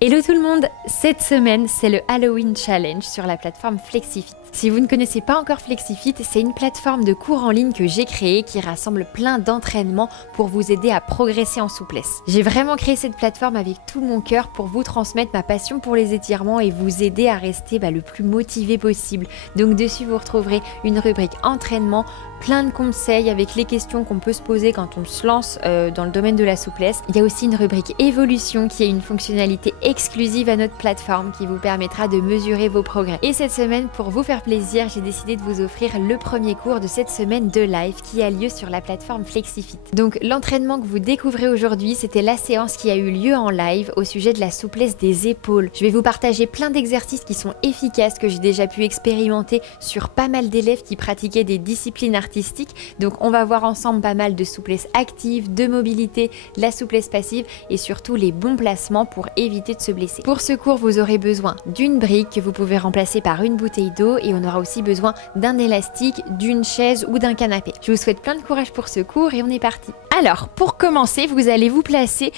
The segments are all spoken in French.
Hello tout le monde, cette semaine c'est le Halloween Challenge sur la plateforme Flexifit. Si vous ne connaissez pas encore Flexifit, c'est une plateforme de cours en ligne que j'ai créée qui rassemble plein d'entraînements pour vous aider à progresser en souplesse. J'ai vraiment créé cette plateforme avec tout mon cœur pour vous transmettre ma passion pour les étirements et vous aider à rester le plus motivé possible. Donc dessus vous retrouverez une rubrique entraînement, plein de conseils avec les questions qu'on peut se poser quand on se lance dans le domaine de la souplesse. Il y a aussi une rubrique évolution qui est une fonctionnalité exclusive à notre plateforme qui vous permettra de mesurer vos progrès. Et cette semaine, pour vous faire plaisir, j'ai décidé de vous offrir le premier cours de cette semaine de live qui a lieu sur la plateforme Flexifit. Donc l'entraînement que vous découvrez aujourd'hui, c'était la séance qui a eu lieu en live au sujet de la souplesse des épaules. Je vais vous partager plein d'exercices qui sont efficaces, que j'ai déjà pu expérimenter sur pas mal d'élèves qui pratiquaient des disciplines artistiques. Donc on va voir ensemble pas mal de souplesse active, de mobilité, de la souplesse passive et surtout les bons placements pour éviter de se blesser. Pour ce cours, vous aurez besoin d'une brique que vous pouvez remplacer par une bouteille d'eau et on aura aussi besoin d'un élastique, d'une chaise ou d'un canapé. Je vous souhaite plein de courage pour ce cours et on est parti. Alors, pour commencer, vous allez vous placer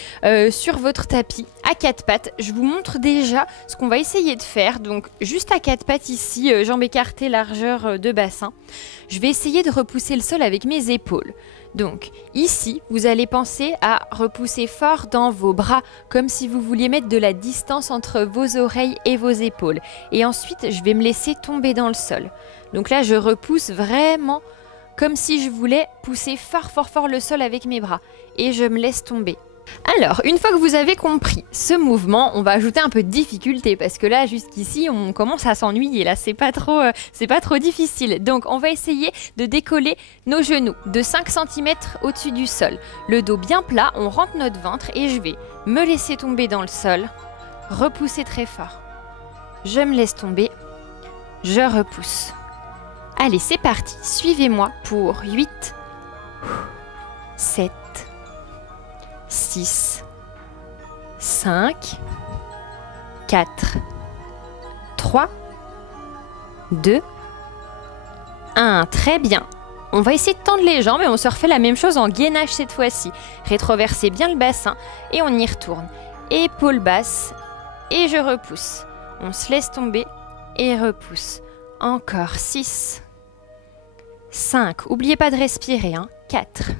sur votre tapis à quatre pattes. Je vous montre déjà ce qu'on va essayer de faire. Donc, juste à quatre pattes ici, jambes écartées, largeur de bassin. Je vais essayer de repousser le sol avec mes épaules. Donc ici, vous allez penser à repousser fort dans vos bras, comme si vous vouliez mettre de la distance entre vos oreilles et vos épaules. Et ensuite, je vais me laisser tomber dans le sol. Donc là, je repousse vraiment comme si je voulais pousser fort le sol avec mes bras. Et je me laisse tomber. Alors, une fois que vous avez compris ce mouvement, on va ajouter un peu de difficulté parce que là, jusqu'ici, on commence à s'ennuyer. Là, c'est pas trop difficile. Donc, on va essayer de décoller nos genoux de 5 cm au-dessus du sol. Le dos bien plat, on rentre notre ventre et je vais me laisser tomber dans le sol, repousser très fort. Je me laisse tomber, je repousse. Allez, c'est parti. Suivez-moi pour 8, 7, 6, 5, 4, 3, 2, 1. Très bien. On va essayer de tendre les jambes et on se refait la même chose en gainage cette fois-ci. Rétroversez bien le bassin et on y retourne. Épaules basses et je repousse. On se laisse tomber et repousse. Encore 6, 5. N'oubliez pas de respirer. 4,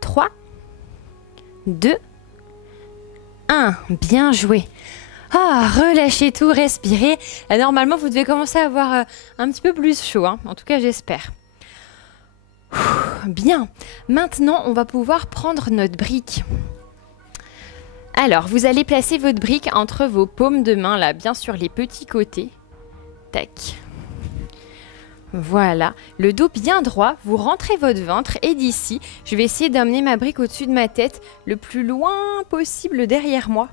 3, 2, 1. Bien joué. Relâchez tout, respirez. Normalement, vous devez commencer à avoir un petit peu plus chaud. En tout cas, j'espère. Bien. Maintenant, on va pouvoir prendre notre brique. Alors, vous allez placer votre brique entre vos paumes de main, là, bien sur les petits côtés. Tac. Voilà, le dos bien droit, vous rentrez votre ventre et d'ici, je vais essayer d'amener ma brique au-dessus de ma tête le plus loin possible derrière moi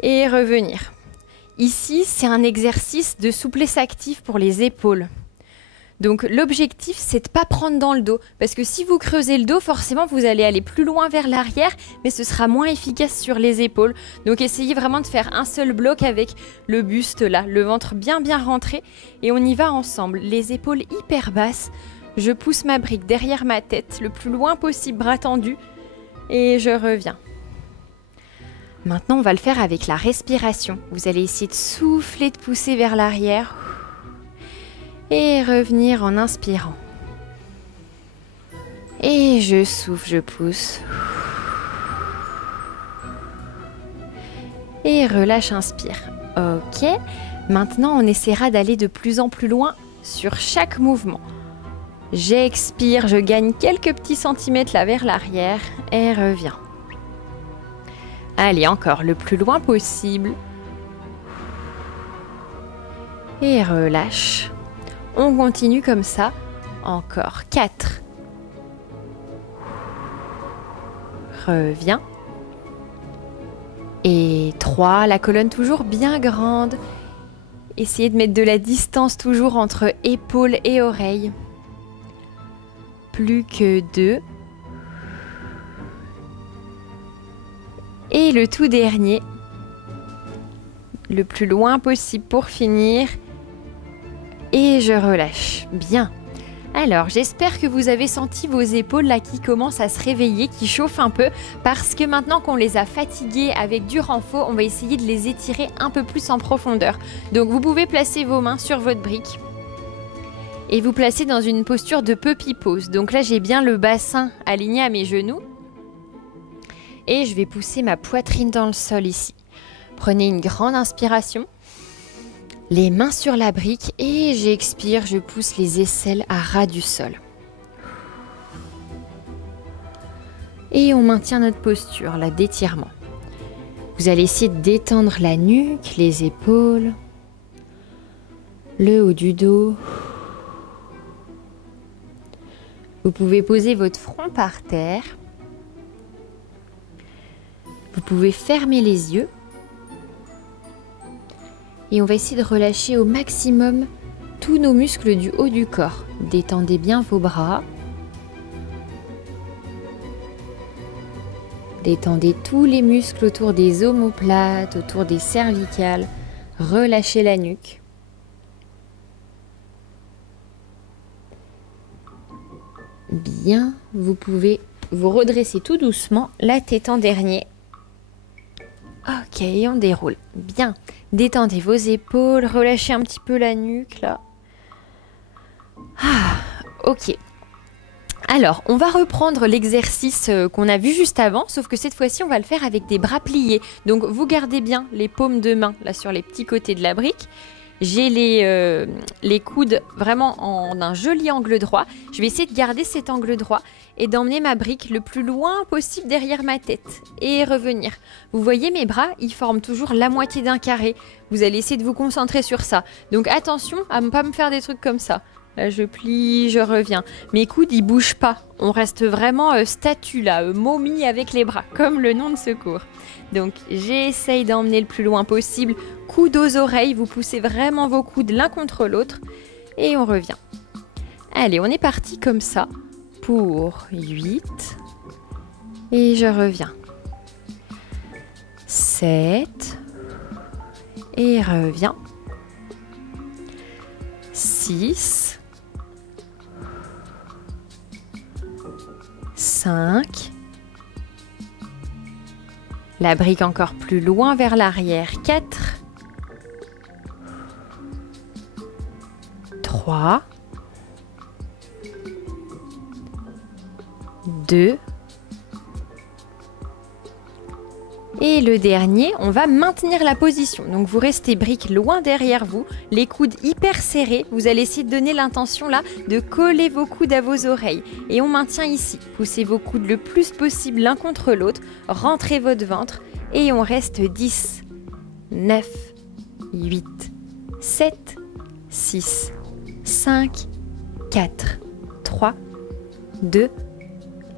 et revenir. Ici, c'est un exercice de souplesse active pour les épaules. Donc l'objectif, c'est de ne pas prendre dans le dos parce que si vous creusez le dos, forcément, vous allez aller plus loin vers l'arrière, mais ce sera moins efficace sur les épaules. Donc essayez vraiment de faire un seul bloc avec le buste là, le ventre bien rentré et on y va ensemble. Les épaules hyper basses, je pousse ma brique derrière ma tête, le plus loin possible, bras tendus et je reviens. Maintenant, on va le faire avec la respiration. Vous allez essayer de souffler, de pousser vers l'arrière. Et revenir en inspirant. Et je souffle, je pousse. Et relâche, inspire. Ok. Maintenant, on essaiera d'aller de plus en plus loin sur chaque mouvement. J'expire, je gagne quelques petits centimètres là vers l'arrière et reviens. Allez, encore le plus loin possible. Et relâche. On continue comme ça. Encore 4. Reviens. Et 3. La colonne toujours bien grande. Essayez de mettre de la distance toujours entre épaules et oreilles. Plus que 2. Et le tout dernier. Le plus loin possible pour finir. Et je relâche. Bien. Alors, j'espère que vous avez senti vos épaules là qui commencent à se réveiller, qui chauffent un peu, parce que maintenant qu'on les a fatiguées avec du renfort, on va essayer de les étirer un peu plus en profondeur. Donc, vous pouvez placer vos mains sur votre brique et vous placer dans une posture de puppy pose. Donc là, j'ai bien le bassin aligné à mes genoux et je vais pousser ma poitrine dans le sol ici. Prenez une grande inspiration. Les mains sur la brique et j'expire, je pousse les aisselles à ras du sol. Et on maintient notre posture, là, d'étirement. Vous allez essayer de détendre la nuque, les épaules, le haut du dos. Vous pouvez poser votre front par terre. Vous pouvez fermer les yeux. Et on va essayer de relâcher au maximum tous nos muscles du haut du corps. Détendez bien vos bras. Détendez tous les muscles autour des omoplates, autour des cervicales. Relâchez la nuque. Bien, vous pouvez vous redresser tout doucement, la tête en dernier. Ok, on déroule. Bien. Détendez vos épaules, relâchez un petit peu la nuque, là. Ah, ok. Alors, on va reprendre l'exercice qu'on a vu juste avant, sauf que cette fois-ci, on va le faire avec des bras pliés. Donc, vous gardez bien les paumes de main, là, sur les petits côtés de la brique. J'ai les coudes vraiment en un joli angle droit. Je vais essayer de garder cet angle droit et d'emmener ma brique le plus loin possible derrière ma tête et revenir. Vous voyez mes bras, ils forment toujours la moitié d'un carré. Vous allez essayer de vous concentrer sur ça. Donc attention à ne pas me faire des trucs comme ça. Là, je plie, je reviens. Mes coudes, ils bougent pas. On reste vraiment statue là, momie avec les bras, comme le nom de secours. Donc, j'essaye d'emmener le plus loin possible. Coudes aux oreilles, vous poussez vraiment vos coudes l'un contre l'autre. Et on revient. Allez, on est parti comme ça pour 8. Et je reviens. 7. Et reviens. 6. 5. La brique encore plus loin vers l'arrière. 4. 3. 2. Et le dernier, on va maintenir la position. Donc vous restez brique loin derrière vous, les coudes hyper serrés. Vous allez essayer de donner l'intention là de coller vos coudes à vos oreilles. Et on maintient ici. Poussez vos coudes le plus possible l'un contre l'autre. Rentrez votre ventre et on reste 10, 9, 8, 7, 6, 5, 4, 3, 2,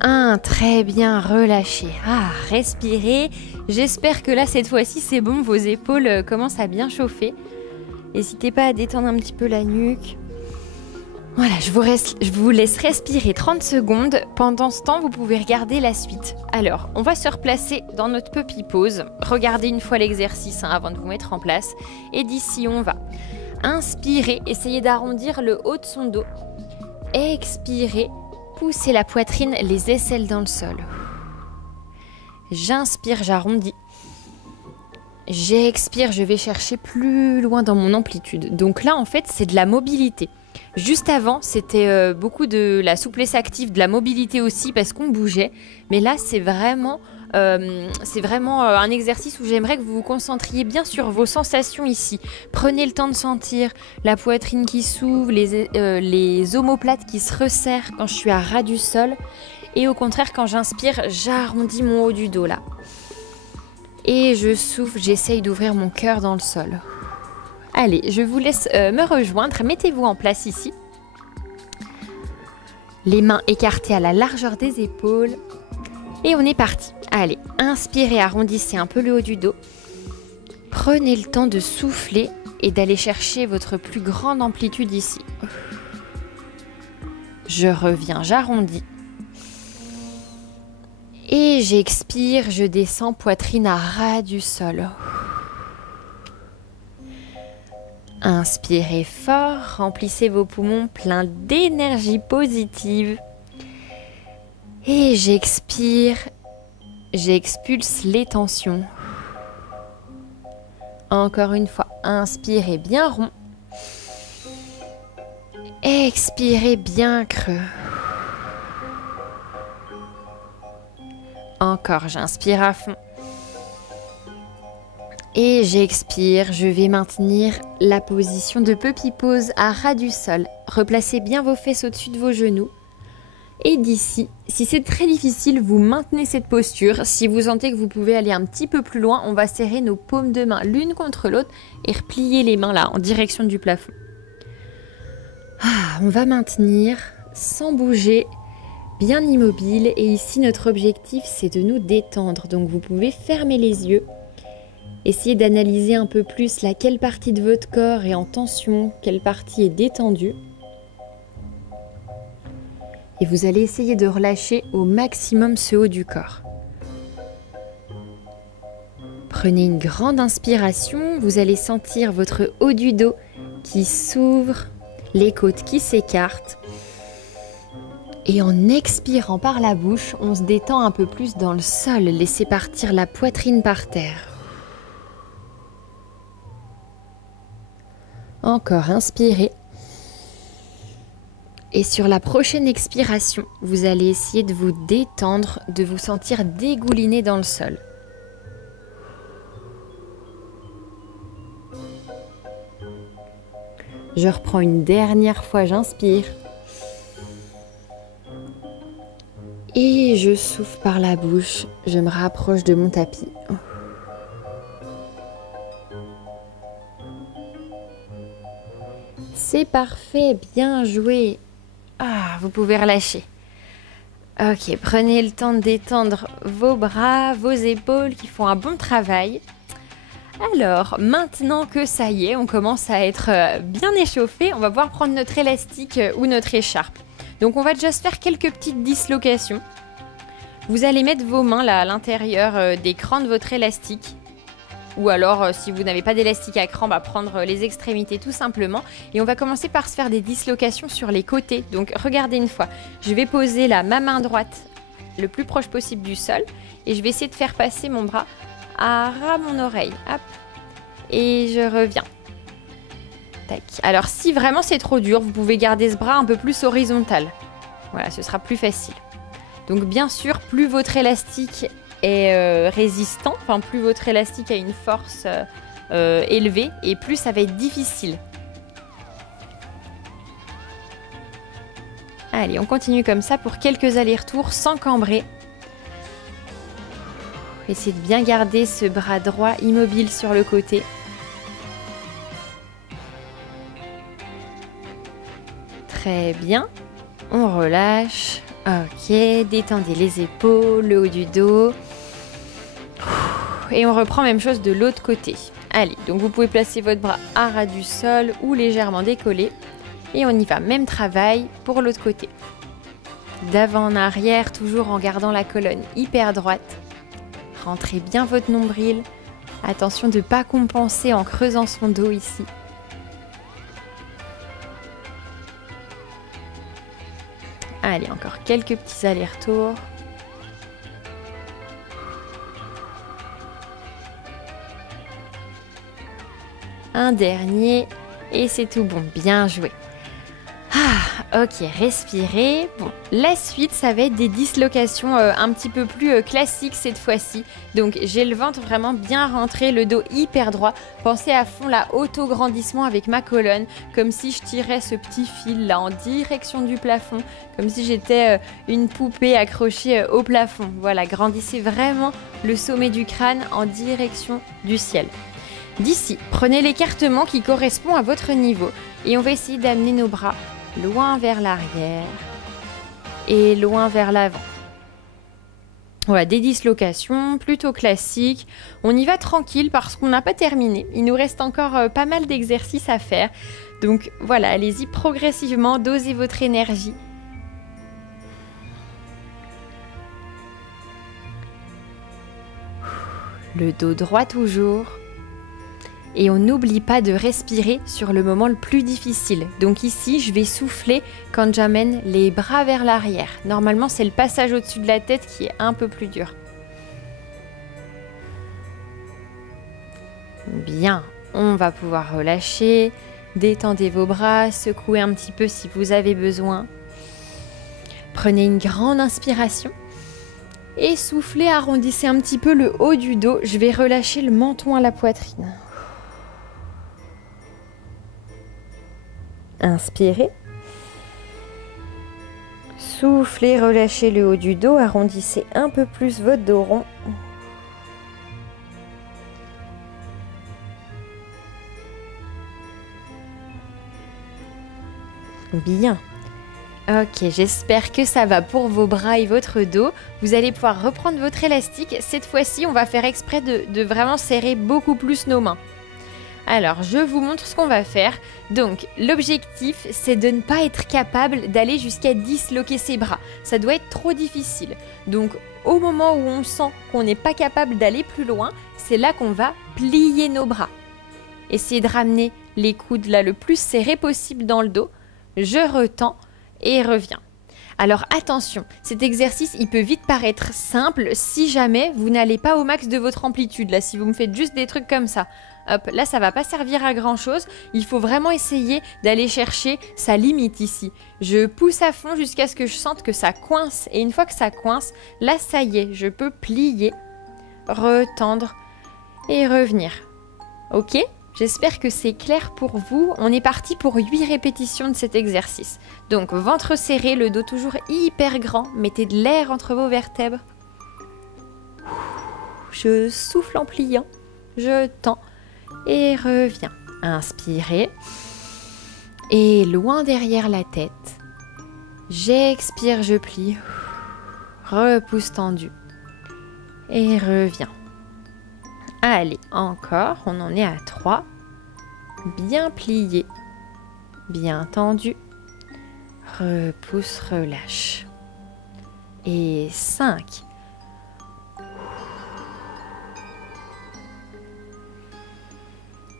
1. Très bien, relâchez. Ah, respirez. J'espère que là, cette fois-ci, c'est bon. Vos épaules commencent à bien chauffer. N'hésitez pas à détendre un petit peu la nuque. Voilà, je vous laisse respirer 30 secondes. Pendant ce temps, vous pouvez regarder la suite. Alors, on va se replacer dans notre puppy pose. Regardez une fois l'exercice avant de vous mettre en place. Et d'ici, on va inspirer. Essayez d'arrondir le haut de son dos. Expirez. Poussez la poitrine, les aisselles dans le sol. J'inspire, j'arrondis. J'expire, je vais chercher plus loin dans mon amplitude. Donc là, en fait, c'est de la mobilité. Juste avant, c'était beaucoup de la souplesse active, de la mobilité aussi, parce qu'on bougeait. Mais là, c'est vraiment un exercice où j'aimerais que vous vous concentriez bien sur vos sensations ici. Prenez le temps de sentir la poitrine qui s'ouvre, les omoplates qui se resserrent quand je suis à ras du sol. Et au contraire, quand j'inspire, j'arrondis mon haut du dos là. Et je souffle, j'essaye d'ouvrir mon cœur dans le sol. Allez, je vous laisse me rejoindre. Mettez-vous en place ici. Les mains écartées à la largeur des épaules. Et on est parti. Allez, inspirez, arrondissez un peu le haut du dos. Prenez le temps de souffler et d'aller chercher votre plus grande amplitude ici. Je reviens, j'arrondis. Et j'expire, je descends poitrine à ras du sol. Inspirez fort, remplissez vos poumons pleins d'énergie positive. Et j'expire, j'expulse les tensions. Encore une fois, inspirez bien rond. Expirez bien creux. Encore, j'inspire à fond. Et j'expire, je vais maintenir la position de puppy pose à ras du sol. Replacez bien vos fesses au-dessus de vos genoux. Et d'ici, si c'est très difficile, vous maintenez cette posture. Si vous sentez que vous pouvez aller un petit peu plus loin, on va serrer nos paumes de main l'une contre l'autre et replier les mains là, en direction du plafond. On va maintenir sans bouger, bien immobile. Et ici, notre objectif, c'est de nous détendre. Donc vous pouvez fermer les yeux. Essayez d'analyser un peu plus quelle partie de votre corps est en tension, quelle partie est détendue. Et vous allez essayer de relâcher au maximum ce haut du corps. Prenez une grande inspiration, vous allez sentir votre haut du dos qui s'ouvre, les côtes qui s'écartent. Et en expirant par la bouche, on se détend un peu plus dans le sol, laissez partir la poitrine par terre. Encore, inspirez. Et sur la prochaine expiration, vous allez essayer de vous détendre, de vous sentir dégouliner dans le sol. Je reprends une dernière fois, j'inspire. Et je souffle par la bouche, je me rapproche de mon tapis. C'est parfait, bien joué. Vous pouvez relâcher. Ok, prenez le temps de détendre vos bras, vos épaules qui font un bon travail. Alors, maintenant que ça y est, on commence à être bien échauffé, on va pouvoir prendre notre élastique ou notre écharpe. Donc on va déjà se faire quelques petites dislocations. Vous allez mettre vos mains là à l'intérieur des crans de votre élastique. Ou alors, si vous n'avez pas d'élastique à cran, prendre les extrémités tout simplement. Et on va commencer par se faire des dislocations sur les côtés. Donc, regardez une fois. Je vais poser là ma main droite le plus proche possible du sol. Et je vais essayer de faire passer mon bras à ras mon oreille. Hop. Et je reviens. Tac. Alors, si vraiment c'est trop dur, vous pouvez garder ce bras un peu plus horizontal. Voilà, ce sera plus facile. Donc, bien sûr, plus votre élastique est résistant, plus votre élastique a une force élevée et plus ça va être difficile. Allez, on continue comme ça pour quelques allers-retours sans cambrer. Essayez de bien garder ce bras droit immobile sur le côté. Très bien. On relâche. Ok, détendez les épaules, le haut du dos. Et on reprend même chose de l'autre côté. Allez, donc vous pouvez placer votre bras à ras du sol ou légèrement décollé. Et on y va, même travail pour l'autre côté. D'avant en arrière, toujours en gardant la colonne hyper droite. Rentrez bien votre nombril. Attention de ne pas compenser en creusant son dos ici. Allez, encore quelques petits allers-retours. Un dernier et c'est tout bon, bien joué. Ok, respirez. Bon, la suite, ça va être des dislocations un petit peu plus classiques cette fois-ci. Donc, j'ai le ventre vraiment bien rentré, le dos hyper droit. Pensez à fond là, auto-grandissement avec ma colonne, comme si je tirais ce petit fil là en direction du plafond, comme si j'étais une poupée accrochée au plafond. Voilà, grandissez vraiment le sommet du crâne en direction du ciel. D'ici, prenez l'écartement qui correspond à votre niveau et on va essayer d'amener nos bras loin vers l'arrière et loin vers l'avant. Voilà, des dislocations plutôt classiques. On y va tranquille parce qu'on n'a pas terminé. Il nous reste encore pas mal d'exercices à faire. Donc voilà, allez-y progressivement, dosez votre énergie. Le dos droit toujours. Et on n'oublie pas de respirer sur le moment le plus difficile. Donc ici, je vais souffler quand j'amène les bras vers l'arrière. Normalement, c'est le passage au-dessus de la tête qui est un peu plus dur. Bien, on va pouvoir relâcher. Détendez vos bras, secouez un petit peu si vous avez besoin. Prenez une grande inspiration. Et soufflez, arrondissez un petit peu le haut du dos. Je vais relâcher le menton à la poitrine. Inspirez. Soufflez, relâchez le haut du dos, arrondissez un peu plus votre dos rond. Bien. Ok, j'espère que ça va pour vos bras et votre dos. Vous allez pouvoir reprendre votre élastique. Cette fois-ci, on va faire exprès de vraiment serrer beaucoup plus nos mains. Alors, je vous montre ce qu'on va faire. Donc, l'objectif, c'est de ne pas être capable d'aller jusqu'à disloquer ses bras. Ça doit être trop difficile. Donc, au moment où on sent qu'on n'est pas capable d'aller plus loin, c'est là qu'on va plier nos bras. Essayez de ramener les coudes là le plus serrés possible dans le dos. Je retends et reviens. Alors attention, cet exercice, il peut vite paraître simple si jamais vous n'allez pas au max de votre amplitude. Là, si vous me faites juste des trucs comme ça, hop, là, ça va pas servir à grand chose. Il faut vraiment essayer d'aller chercher sa limite ici. Je pousse à fond jusqu'à ce que je sente que ça coince. Et une fois que ça coince, là, ça y est, je peux plier, retendre et revenir. Ok ? J'espère que c'est clair pour vous. On est parti pour 8 répétitions de cet exercice. Donc, ventre serré, le dos toujours hyper grand. Mettez de l'air entre vos vertèbres. Je souffle en pliant. Je tends et reviens. Inspirez. Et loin derrière la tête. J'expire, je plie. Repousse tendu. Et reviens. Allez, encore, on en est à 3. Bien plié, bien tendu. Repousse, relâche. Et 5.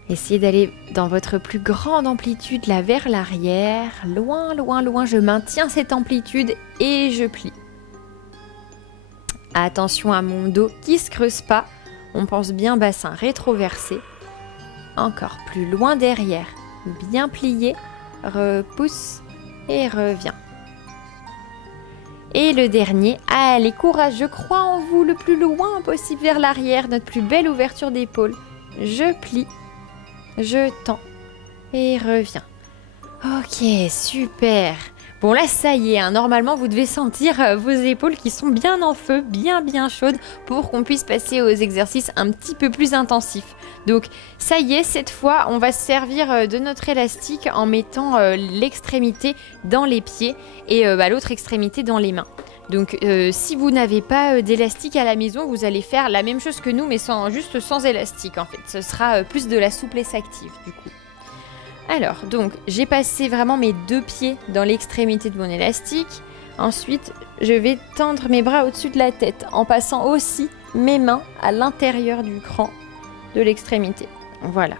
Essayez d'aller dans votre plus grande amplitude, là vers l'arrière. Loin, loin, loin, je maintiens cette amplitude et je plie. Attention à mon dos qui ne se creuse pas. On pense bien bassin rétroversé. Encore plus loin derrière. Bien plié. Repousse et reviens. Et le dernier. Allez, courage, je crois en vous le plus loin possible vers l'arrière. Notre plus belle ouverture d'épaule. Je plie. Je tends. Et reviens. Ok, super. Bon là ça y est, hein, normalement vous devez sentir vos épaules qui sont bien en feu, bien chaudes pour qu'on puisse passer aux exercices un petit peu plus intensifs. Donc ça y est, cette fois on va se servir de notre élastique en mettant l'extrémité dans les pieds et l'autre extrémité dans les mains. Donc si vous n'avez pas d'élastique à la maison, vous allez faire la même chose que nous mais juste sans élastique en fait. Ce sera plus de la souplesse active du coup. Alors, donc, j'ai passé vraiment mes 2 pieds dans l'extrémité de mon élastique. Ensuite, je vais tendre mes bras au-dessus de la tête en passant aussi mes mains à l'intérieur du cran de l'extrémité. Voilà.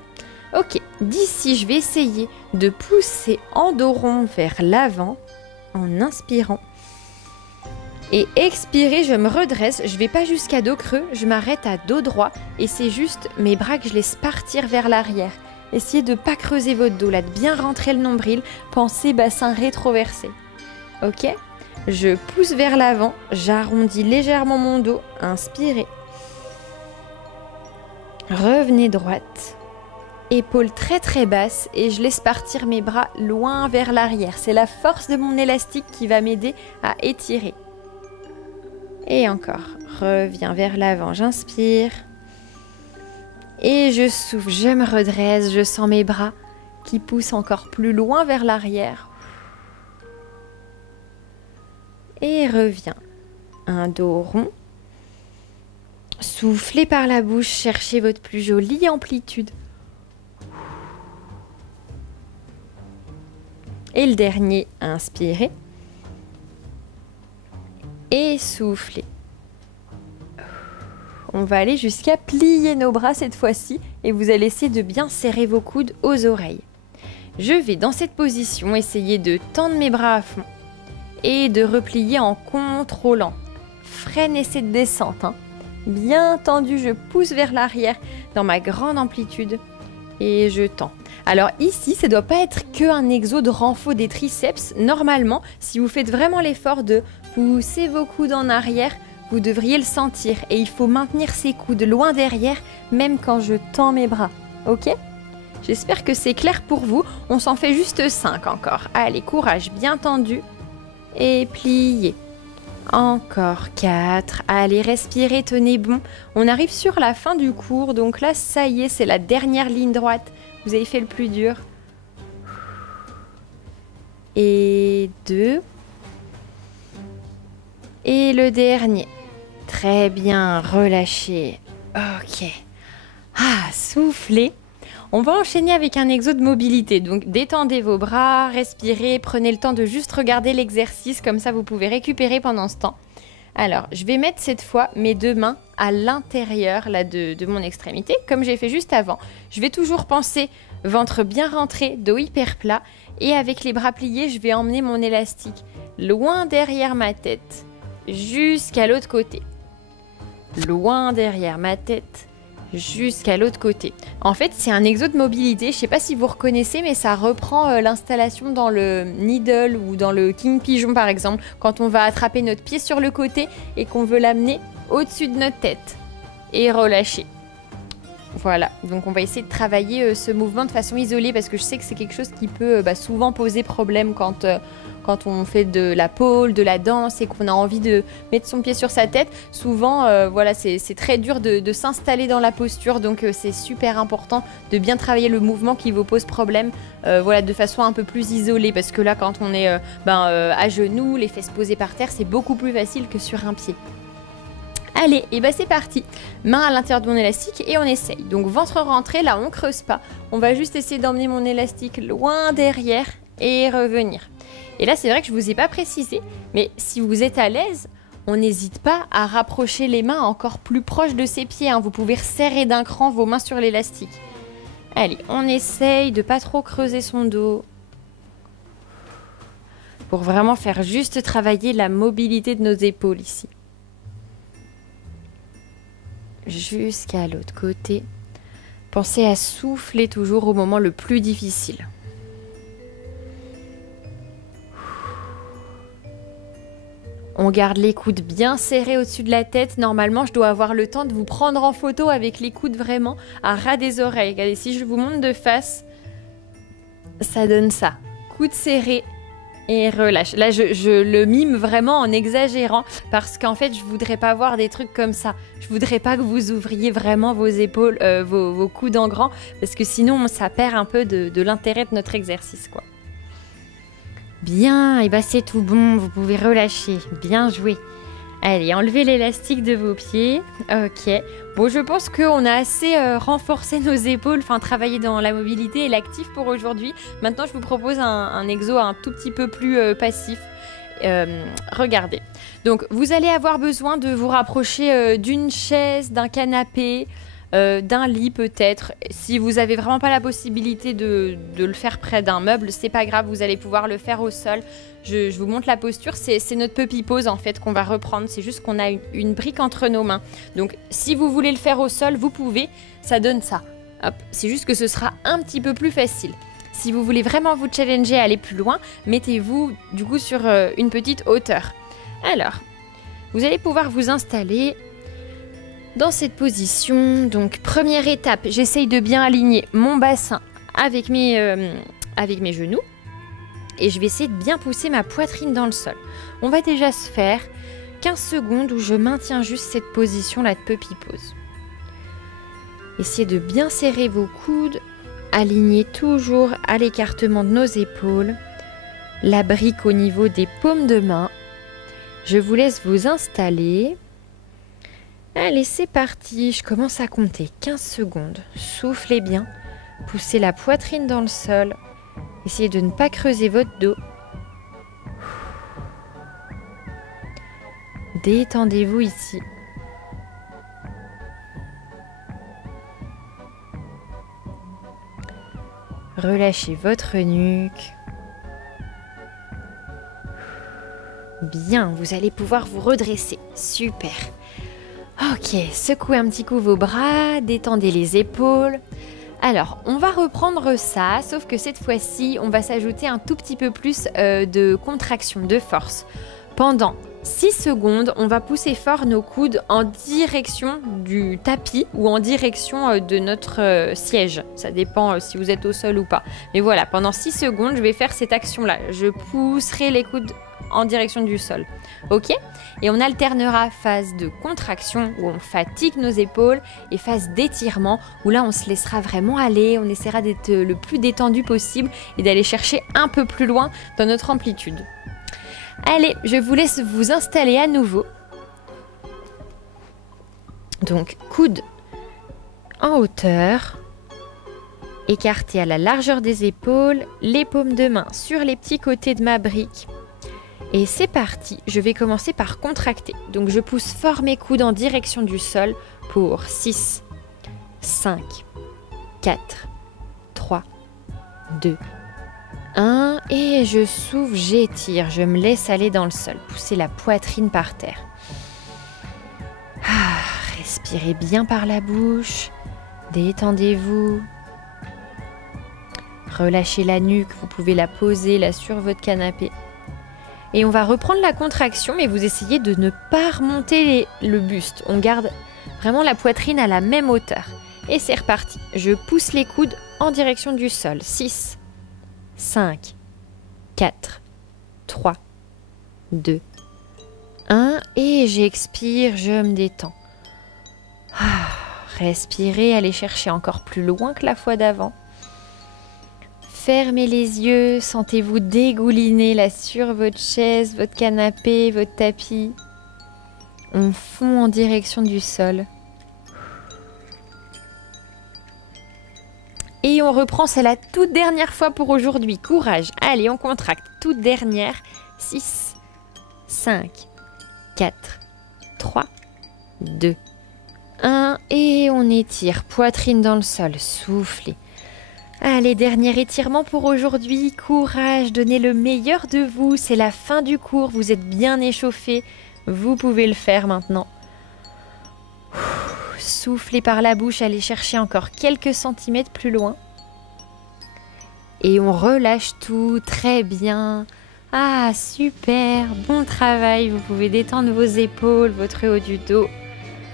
Ok, d'ici, je vais essayer de pousser en dos rond vers l'avant en inspirant. Et expirer, je me redresse. Je ne vais pas jusqu'à dos creux, je m'arrête à dos droit et c'est juste mes bras que je laisse partir vers l'arrière. Essayez de ne pas creuser votre dos, là, de bien rentrer le nombril. Pensez bassin rétroversé. Ok ? Je pousse vers l'avant, j'arrondis légèrement mon dos. Inspirez. Revenez droite. Épaules très basses et je laisse partir mes bras loin vers l'arrière. C'est la force de mon élastique qui va m'aider à étirer. Et encore. Reviens vers l'avant, j'inspire. Et je souffle, je me redresse, je sens mes bras qui poussent encore plus loin vers l'arrière. Et reviens. Un dos rond. Soufflez par la bouche, cherchez votre plus jolie amplitude. Et le dernier, inspirez. Et soufflez. on va aller jusqu'à plier nos bras cette fois-ci et vous allez essayer de bien serrer vos coudes aux oreilles. Je vais dans cette position essayer de tendre mes bras à fond et de replier en contrôlant. Freinez cette descente, hein. Bien tendu, je pousse vers l'arrière dans ma grande amplitude et je tends. Alors ici, ça ne doit pas être qu'un exo de renfort des triceps. Normalement, si vous faites vraiment l'effort de pousser vos coudes en arrière, vous devriez le sentir. Et il faut maintenir ces coudes loin derrière, même quand je tends mes bras. Ok ? J'espère que c'est clair pour vous. On s'en fait juste 5 encore. Allez, courage, bien tendu. Et pliez. Encore 4. Allez, respirez, tenez bon. On arrive sur la fin du cours. Donc là, ça y est, c'est la dernière ligne droite. Vous avez fait le plus dur. Et 2. Et le dernier. Très bien, relâchez. Ok. Ah, soufflez. On va enchaîner avec un exo de mobilité. Donc détendez vos bras, respirez, prenez le temps de juste regarder l'exercice. Comme ça, vous pouvez récupérer pendant ce temps. Alors, je vais mettre cette fois mes 2 mains à l'intérieur là, de mon extrémité, comme j'ai fait juste avant. Je vais toujours penser ventre bien rentré, dos hyper plat. Et avec les bras pliés, je vais emmener mon élastique loin derrière ma tête, jusqu'à l'autre côté. Loin derrière ma tête, jusqu'à l'autre côté. En fait, c'est un exo de mobilité. Je ne sais pas si vous reconnaissez, mais ça reprend l'installation dans le needle ou dans le king pigeon, par exemple, quand on va attraper notre pied sur le côté et qu'on veut l'amener au-dessus de notre tête et relâcher. Voilà, donc on va essayer de travailler ce mouvement de façon isolée parce que je sais que c'est quelque chose qui peut souvent poser problème quand on fait de la pole, de la danse et qu'on a envie de mettre son pied sur sa tête. Souvent, voilà, c'est très dur de s'installer dans la posture, donc c'est super important de bien travailler le mouvement qui vous pose problème, voilà, de façon un peu plus isolée parce que là, quand on est à genoux, les fesses posées par terre, c'est beaucoup plus facile que sur un pied. Allez, et c'est parti. Main à l'intérieur de mon élastique et on essaye. Donc ventre rentré, là on creuse pas. On va juste essayer d'emmener mon élastique loin derrière et revenir. Et là c'est vrai que je vous ai pas précisé, mais si vous êtes à l'aise, on n'hésite pas à rapprocher les mains encore plus proches de ses pieds, hein. Vous pouvez resserrer d'un cran vos mains sur l'élastique. Allez, on essaye de pas trop creuser son dos. Pour vraiment faire juste travailler la mobilité de nos épaules ici. Jusqu'à l'autre côté. Pensez à souffler toujours au moment le plus difficile. On garde les coudes bien serrés au-dessus de la tête. Normalement, je dois avoir le temps de vous prendre en photo avec les coudes vraiment à ras des oreilles. Regardez, si je vous montre de face, ça donne ça. Coudes serrés. Et relâche. Là, je le mime vraiment en exagérant parce qu'en fait, je voudrais pas voir des trucs comme ça. Je voudrais pas que vous ouvriez vraiment vos épaules, vos coudes en grand parce que sinon, ça perd un peu de l'intérêt de notre exercice, quoi. Bien, et c'est tout bon. Vous pouvez relâcher. Bien joué. Allez, enlevez l'élastique de vos pieds. Ok. Bon, je pense qu'on a assez renforcé nos épaules, enfin travaillé dans la mobilité et l'actif pour aujourd'hui. Maintenant, je vous propose un exo un tout petit peu plus passif. Regardez. Donc, vous allez avoir besoin de vous rapprocher d'une chaise, d'un canapé, d'un lit peut-être. Si vous n'avez vraiment pas la possibilité de le faire près d'un meuble, c'est pas grave, vous allez pouvoir le faire au sol. Je vous montre la posture, c'est notre puppy pose en fait qu'on va reprendre, c'est juste qu'on a une brique entre nos mains. Donc si vous voulez le faire au sol, vous pouvez, ça donne ça. Hop, c'est juste que ce sera un petit peu plus facile. Si vous voulez vraiment vous challenger à aller plus loin, mettez-vous du coup sur une petite hauteur. Alors, vous allez pouvoir vous installer dans cette position. Donc première étape, j'essaye de bien aligner mon bassin avec mes genoux. Et je vais essayer de bien pousser ma poitrine dans le sol. On va déjà se faire 15 secondes où je maintiens juste cette position-là de puppy pose. Essayez de bien serrer vos coudes, alignez toujours à l'écartement de nos épaules, la brique au niveau des paumes de main. Je vous laisse vous installer. Allez, c'est parti, je commence à compter 15 secondes. Soufflez bien, poussez la poitrine dans le sol. Essayez de ne pas creuser votre dos. Détendez-vous ici. Relâchez votre nuque. Bien, vous allez pouvoir vous redresser. Super. Ok, secouez un petit coup vos bras, détendez les épaules. Alors, on va reprendre ça, sauf que cette fois-ci, on va s'ajouter un tout petit peu plus de contraction, de force. Pendant 6 secondes, on va pousser fort nos coudes en direction du tapis ou en direction de notre siège. Ça dépend si vous êtes au sol ou pas. Mais voilà, pendant 6 secondes, je vais faire cette action-là. Je pousserai les coudes en direction du sol. Ok? Et on alternera phase de contraction où on fatigue nos épaules et phase d'étirement où là on se laissera vraiment aller, on essaiera d'être le plus détendu possible et d'aller chercher un peu plus loin dans notre amplitude. Allez, je vous laisse vous installer à nouveau. Donc coude en hauteur, écarté à la largeur des épaules, les paumes de main sur les petits côtés de ma brique. Et c'est parti, je vais commencer par contracter. Donc je pousse fort mes coudes en direction du sol pour 6, 5, 4, 3, 2, 1. Et je souffle, j'étire, je me laisse aller dans le sol. Poussez la poitrine par terre. Respirez bien par la bouche, détendez-vous. Relâchez la nuque, vous pouvez la poser là sur votre canapé. Et on va reprendre la contraction, mais vous essayez de ne pas remonter le buste. On garde vraiment la poitrine à la même hauteur. Et c'est reparti. Je pousse les coudes en direction du sol. 6, 5, 4, 3, 2, 1. Et j'expire, je me détends. Respirez, allez chercher encore plus loin que la fois d'avant. Fermez les yeux, sentez-vous dégouliner là sur votre chaise, votre canapé, votre tapis. On fond en direction du sol. Et on reprend, c'est la toute dernière fois pour aujourd'hui. Courage, allez, on contracte. Toute dernière. 6, 5, 4, 3, 2, 1. Et on étire, poitrine dans le sol, soufflez. Allez, dernier étirement pour aujourd'hui. Courage, donnez le meilleur de vous. C'est la fin du cours, vous êtes bien échauffés. Vous pouvez le faire maintenant. Soufflez par la bouche, allez chercher encore quelques centimètres plus loin. Et on relâche tout, très bien. Ah, super, bon travail. Vous pouvez détendre vos épaules, votre haut du dos.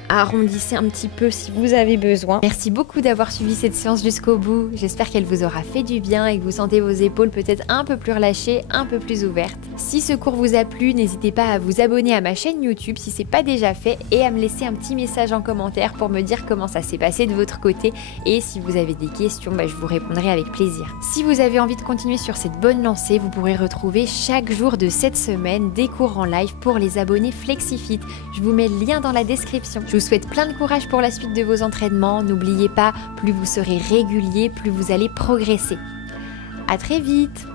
Arrondissez un petit peu si vous avez besoin. Merci beaucoup d'avoir suivi cette séance jusqu'au bout. J'espère qu'elle vous aura fait du bien et que vous sentez vos épaules peut-être un peu plus relâchées, un peu plus ouvertes. Si ce cours vous a plu, n'hésitez pas à vous abonner à ma chaîne YouTube si ce n'est pas déjà fait et à me laisser un petit message en commentaire pour me dire comment ça s'est passé de votre côté. Et si vous avez des questions, je vous répondrai avec plaisir. Si vous avez envie de continuer sur cette bonne lancée, vous pourrez retrouver chaque jour de cette semaine des cours en live pour les abonnés FlexiFit. Je vous mets le lien dans la description. Je vous souhaite plein de courage pour la suite de vos entraînements. N'oubliez pas, plus vous serez régulier, plus vous allez progresser. À très vite!